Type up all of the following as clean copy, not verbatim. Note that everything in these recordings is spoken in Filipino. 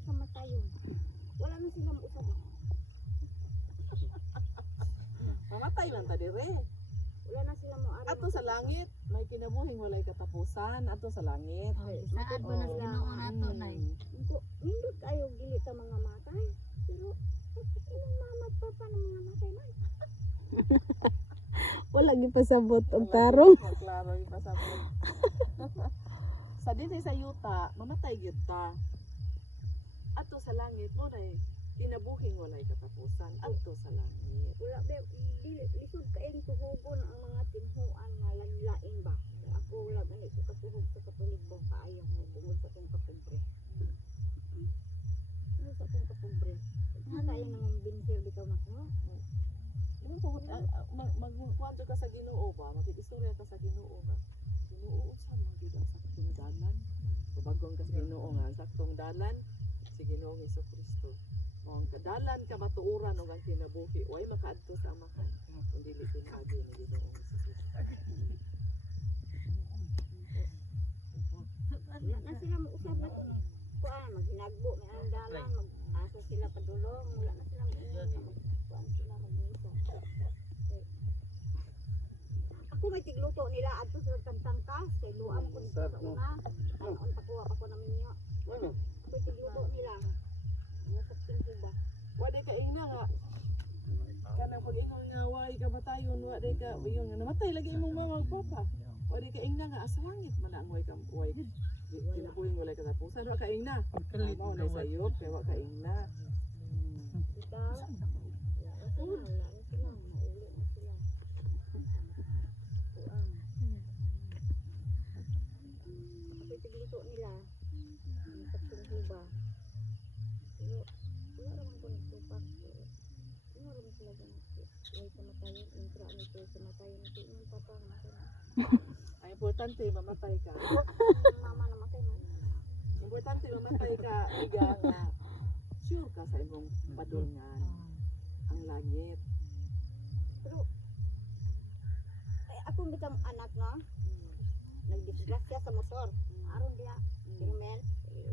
may kamatayon. Wala na sila mausap. Mamatay lang ta dire. Wala na sila mo Ato sa langit, may kinabuhing walay katapusan. Ato sa langit. Saad mo na sa Ginoo nato nay. Nindot kayo dili ta mga matay. Pero ilang mama at papa ng mga matay man. Wala gipasabot og tarong. Klaro yung pasapot. Sa dito sa yuta, mamatay gyud ta. Ato sa langit mo na kinabuhing walay katapusan. Ato sa langit. Wala be dili lisod kaayong tuhugon ang mga tinhuan nga lain ba. Ako wala man ito katuhog sa katulig ba kaayo mo tungod sa tong kapobre. Ano sa tong kapobre? Kaya nang binsir bitaw na ko. Ano po, magkuwanto ka sa Ginoo ba? Mag-istorya ka sa Ginoo ba? Ginoo, saan mo gila sa saktong dalan? Pabagong ka sa Ginoo nga, saktong dalan, si Ginoo Hesus Kristo. O ang kadalan ka matuuran o ang kinabuhi, way makaadto sa amahan. Kung dili pinagi ni Ginoo Hesus Kristo. Wala na sila mausap na kung kuan maghinagbo may ang dalan mag-asa sila padulong wala na sila kuan sila mag-isa. Ako may tigluto nila adto sa tangtangkas kay luam ko sa una anon pakuha pa ko na minyo. May tigluto nila. Ano sa tingko ba? Wadi ka ina nga. Kanang pag-ingon nga, way ka matayon, wadi ka, yung namatay lagi imong mama ug papa. Wadi ka ina nga, asa langit man ang way kinabuhing walay katapusan. Wa ka ina. Mao na sayop, kaya wa ka ina. Ikaw? Wala na sila. Maulo na sila. Kuan. May tigluto nila. Ano sa tingko ba? Pero wala naman ko nagsupak. Ano naman sila ganun? May kamatayon, intra ano ito, kamatayon ito, yung papa namatay na. Ay, importante, mamatay ka. Yung mama namatay na. Importante, mamatay ka, iga nga. Sure ka sa imong padulngan. Ang langit. Pero, akong bitang anak na, nagdisgrasya sa motor. Aron dia, men,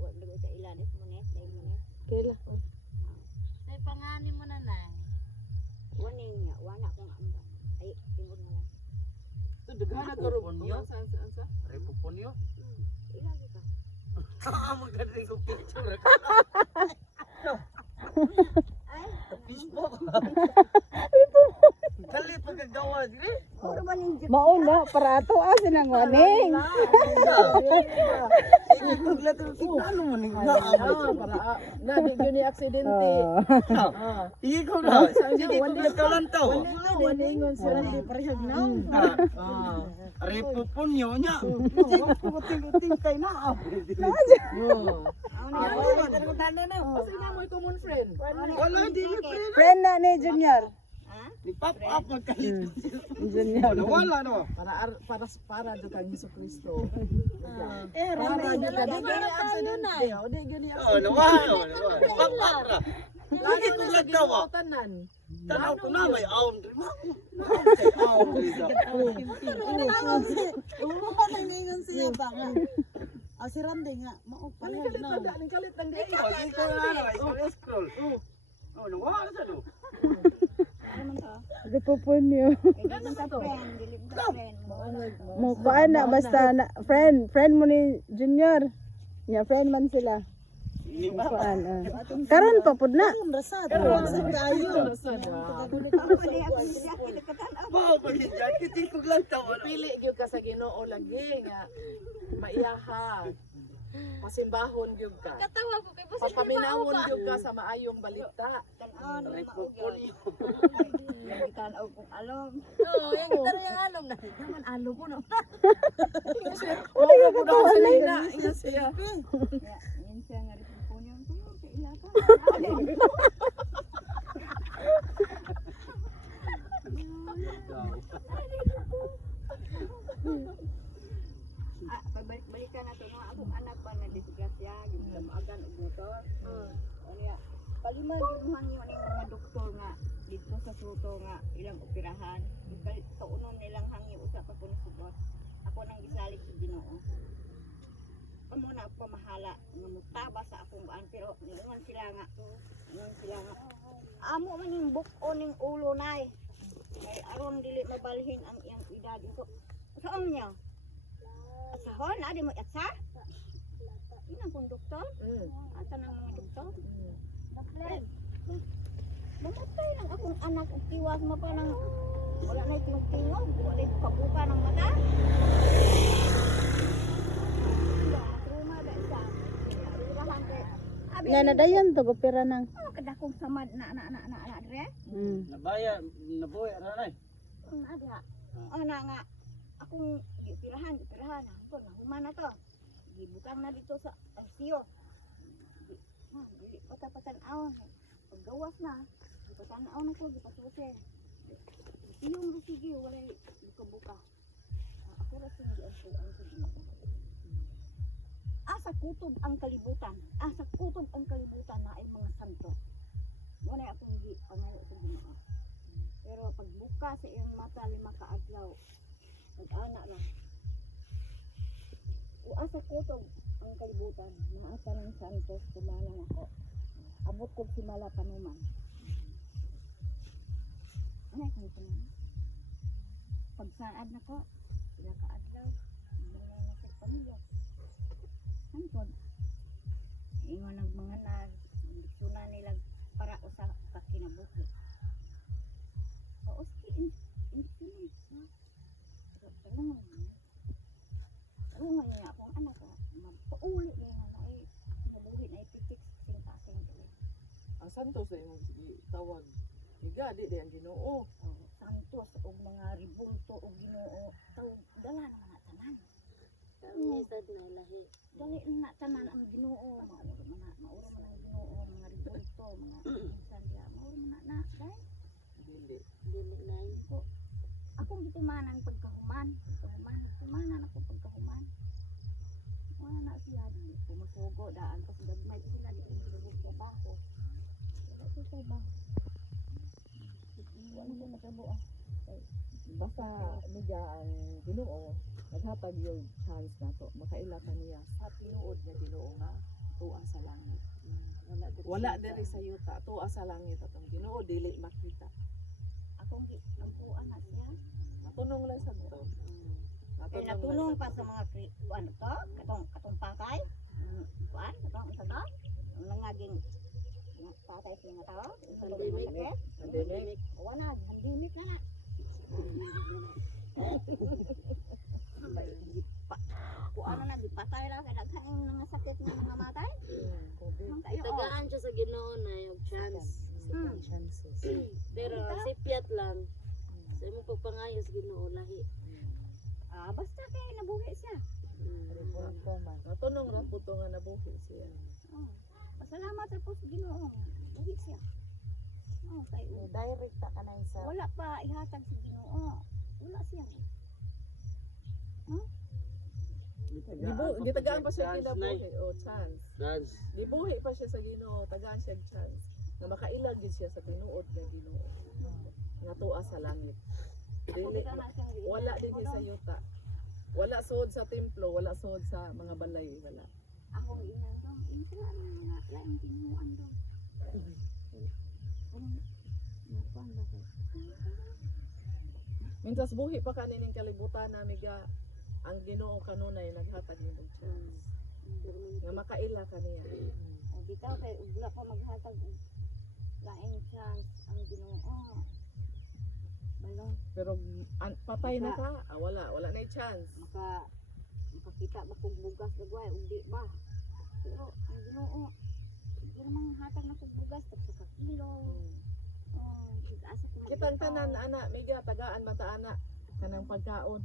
wag dago sa ilanis mo ne, dahil mo ne. Kila. Say pangani mo na nay. Waning niya, wana kong amba. Ay, tingod na lang. So, daghan na karon. Saan sa? Repupunyo. Ilagi ka. Magandang yung picture. Ay, Facebook. Dali pagkagawa. puro ba ning jeep? Mauna para ato asin ang waning. Ano mo ni Para na di gyud ni aksidente. Ikaw na. Hindi ko nagkalantaw. Waningon sila di parehag na. Repupunyo niya. Kuting kay na. Kasi na mo common friend. Wala din ni friend. Friend na ni Junior. Ni pop up magkalit. Junior. Wala no. Para do kang Hesukristo. Para do ka di gyud ni aksidente. O di gyud ni Oh, aksidente. nawala. Pop up ra. Lagi ko sa Nagtawa. tanan. Tanaw ko na may aon. Say aon. Si Randy nga, mao pa Kalit na. na, daling kalit lang di. Ikaw na. Scroll. Oh, nawala sa do. Repupunyo. Ganun ka friend, dili ka friend. Mo kuan na basta na, friend mo ni Junior. Nya friend man sila. Kuan. Karon pa pud na. Rasad, rasad kayo. Wow, pagkita kiting ko lang tawa. Pili gyud ka sa Ginoo lagi nga maiyaha. Pasimbahon gyud ka. Katawa ko kay boss. Papaminawon gyud ka sa maayong balita. Yang tanaw kong alom. Oo, yung gitara yung alom na. Naman alom ko na. Wala ka po daw sa lina. Ingat siya. Yan siya nga rin po niyo. Sa ilata. Pagbalik-balikan na ito, mga akong anak pa na disgrasya, yung damagan og motor. Kaya, palima yung hangyo ng mga doktor nga, dito sa suto nga, ilang operahan. Kaunon nilang hangyo, usap ako na sugot. Ako nang gisalig sa Ginoo. Amo na ako pamahala, nga mutaba sa akong baan, pero sila nga. Ingon sila nga. Amo man yung buko ning ulo nay. Kay aron dili mabalhin ang iyang edad ko. Saan niya? Sahon, adi mo yatsa? Yun ang kong doktor. Ata ng mga doktor. Mamatay lang akong anak at tiwas mo pa ng wala na tingog-tingog, wala yung kabuka ng mata. Truma ba isa? Irahan kay Nga na dayon to gopera nang. kadakong samad na dire. Nabaya, nabuhay, ano na Ada. Ana nga akong gipirahan. Ako na humana to. Gibutang na dito sa RCO. Dili patapatan-aw. Paggawas na, gipatanaw na ko gipasute. Yung sige wala buka-buka. Ako ra sing giantuan ko dito. Asa kutob ang kalibutan. Asa kutob ang kalibutan na ay mga santo. Wala akong pangayo sa Ginoo. Pero pagbuka sa iyang mata 5 ka adlaw, pag-ana na. O asa kutob ang kalibutan, maasa ng santos tumalang ako. Abot ko si Mala Panuman. Ano yung panuman? Pagsaad na ko, sila ka adlaw, hindi na nasa pamilya. Santod. Ingon ng mga nagdikuna nila para usa ka kinabuhi. O uski, insunan. Tanong niya akong anak ko, magpauli niya na ay nabuhi na ipitik sing kasing tuloy. Ang santos sa imong tawag. Higa, di ang Ginoo. Santos o mga ribulto o Ginoo, tawag dala naman na tanan. Kami sa lahi. Dali na tanan ang Ginoo, mauro man ang Ginoo, mga ribulto, mga insan diya, mauro man na dai. Dili. Dili na Ko akong gitumanan pagkahuman ako pagkahuman. Wala na siya di pumusugo daan kasi gagmay sila di sa trabaho. Wala ko trabaho. Wala ko trabaho. Basta niya ang Ginoo, naghatag yung chance na to. Makaila ka niya sa tinuod nga Ginoo nga tuwa sa langit. Wala diri sa yuta, tuwa sa langit atong Ginoo dili makita. Akong giampuan na siya. Matunong lang sa to. Kaya natulong pa sa mga ano to, katong patay. Kuan, katong isa to. Ang nangaging patay sa mga tao. Pandemic. Pandemic. Wala, pandemic na na. Kuan na di patay lang kaya daghang mga sakit nga mga matay. Ang tayo. Tagaan siya sa Ginoo na yung chance. Chances. Pero sipiat lang. Sa imong pagpangayo sa Ginoo lahi. Basta kay nabuhi siya. Matunong ra po to nga nabuhi siya. Pasalamat sa pos Ginoo. Buhi siya. Kay Direct ta ka na sa wala pa ihatag sa Ginoo. Wala siya. Gitagaan pa siya kinabuhi o chance. Gibuhi pa siya sa Ginoo, tagaan siya chance. Nga makailag din siya sa tinuod nga Ginoo. Nga tuwa sa langit. Dili, wala din siya sa yuta. Wala suod sa templo, wala suod sa mga balay, wala. Akong ina dong, sila mga laing tinuan dong. Mintas buhi pa kanining kalibutan na miga ang Ginoo kanunay naghatag nimo chance. Nga makaila kaniya. Bitaw kay wala pa maghatag og laing chance ang Ginoo. Balong Pero patay na ka, wala na chance. makakita ba kung bugas gagway ug di ba. Pero ang Ginoo di naman hatag na kog bugas tapos sa kilo. Asa ko Kitang tanan ana miga tagaan mata ana kanang pagkaon.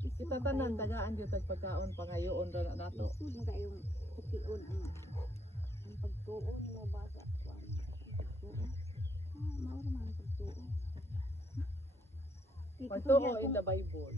Kita tanan tagaan jud tag pagkaon pangayoon ra nato. Sud nga yung kutiun ang pagtuo ni mo bata. Mao ra man ang pagtuo. Pagtuo in the Bible.